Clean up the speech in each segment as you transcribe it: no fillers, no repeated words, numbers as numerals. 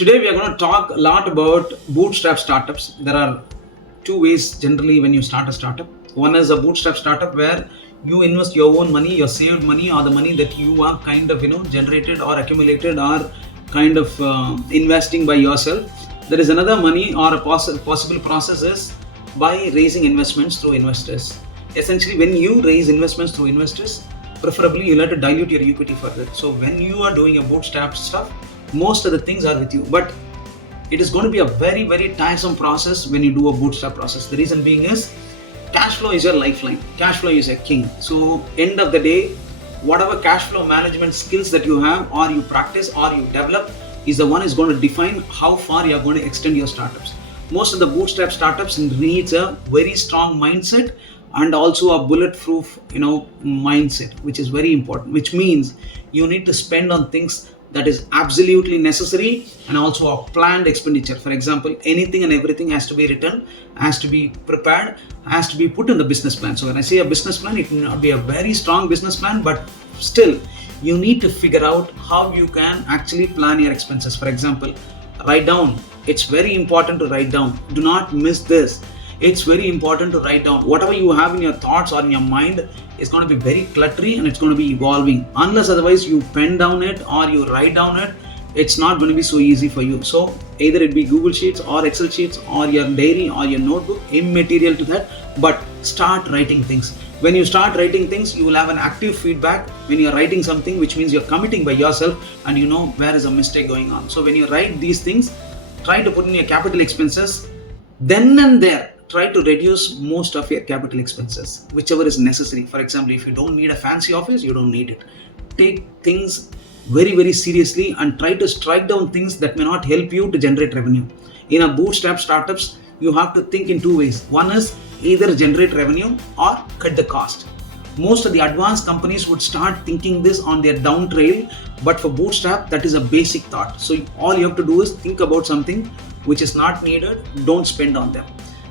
Today we are going to talk a lot about bootstrap startups. There are two ways generally when you start a startup. One is a bootstrap startup where you invest your own money, your saved money, or the money that you are generated or accumulated or investing by yourself. There is another money or a possible process is by raising investments through investors. Essentially, when you raise investments through investors, preferably you'll have to dilute your equity further. So when you are doing a bootstrap stuff, most of the things are with you, but it is going to be a very, very tiresome process when you do a bootstrap process. The reason being is cash flow is your lifeline. Cash flow is a king. So end of the day, whatever cash flow management skills that you have or you practice or you develop is the one is going to define how far you are going to extend your startups. Most of the bootstrap startups needs a very strong mindset and also a bulletproof mindset, which is very important, which means you need to spend on things that is absolutely necessary and also a planned expenditure. For example, anything and everything has to be written, has to be prepared, has to be put in the business plan. So when I say a business plan, it may not be a very strong business plan, but still you need to figure out how you can actually plan your expenses. For example, write down. It's very important to write down. Do not miss this. It's very important to write down. Whatever you have in your thoughts or in your mind is going to be very cluttery and it's going to be evolving. Unless otherwise you pen down it or you write down it, it's not going to be so easy for you. So either it be Google Sheets or Excel Sheets or your diary or your notebook, immaterial to that, but start writing things. When you start writing things, you will have an active feedback when you're writing something, which means you're committing by yourself and you know where is a mistake going on. So when you write these things, try to put in your capital expenses, then and there try to reduce most of your capital expenses, whichever is necessary. For example, if you don't need a fancy office, you don't need it. Take things very, very seriously and try to strike down things that may not help you to generate revenue. In a bootstrap startups, you have to think in two ways. One is either generate revenue or cut the cost. Most of the advanced companies would start thinking this on their down trail, but for bootstrap, that is a basic thought. So all you have to do is think about something which is not needed, don't spend on them.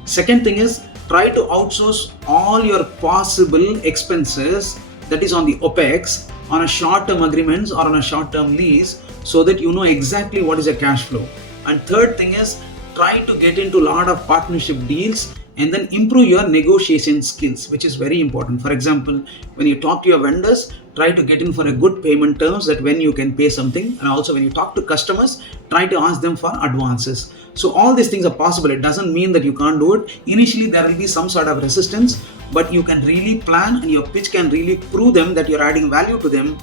Second thing is try to outsource all your possible expenses, that is on the OPEX, on a short-term agreements or on a short-term lease, so that you know exactly what is your cash flow. And third thing is try to get into a lot of partnership deals and then improve your negotiation skills, which is very important. For example, when you talk to your vendors, try to get in for a good payment terms that when you can pay something, and also when you talk to customers, try to ask them for advances. So all these things are possible. It doesn't mean that you can't do it. Initially, there will be some sort of resistance, but you can really plan and your pitch can really prove them that you're adding value to them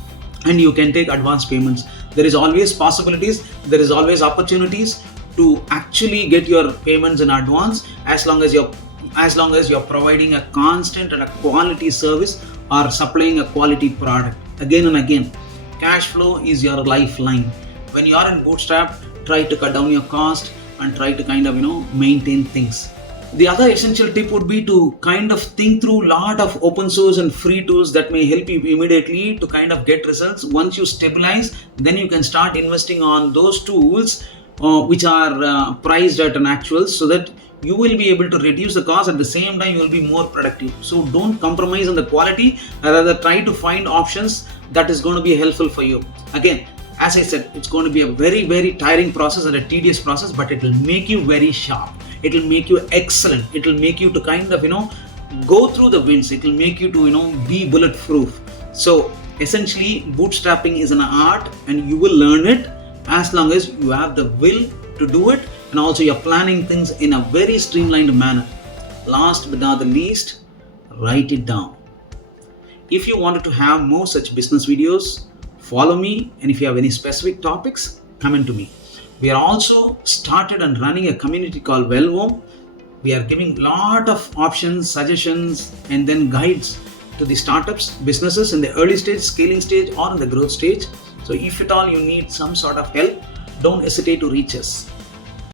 and you can take advance payments. There is always possibilities. There is always opportunities to actually get your payments in advance as long as you're providing a constant and a quality service or supplying a quality product. Again and again, cash flow is your lifeline. When you are in bootstrap, try to cut down your cost and try to maintain things. The other essential tip would be to think through a lot of open source and free tools that may help you immediately to get results. Once you stabilize, then you can start investing on those tools which are priced at an actual, so that you will be able to reduce the cost. At the same time, you will be more productive. So don't compromise on the quality, rather try to find options that is going to be helpful for you. Again, as I said, it's going to be a very, very tiring process and a tedious process, but it will make you very sharp. It will make you excellent. It will make you to go through the winds. It will make you to be bulletproof. So essentially, bootstrapping is an art and you will learn it as long as you have the will to do it and also you're planning things in a very streamlined manner. Last but not the least, write it down. If you wanted to have more such business videos, follow me, and if you have any specific topics, comment to me. We are also started and running a community called Wellhome. We are giving a lot of options, suggestions, and then guides to the startups, businesses in the early stage, scaling stage, or in the growth stage. So if at all you need some sort of help, don't hesitate to reach us.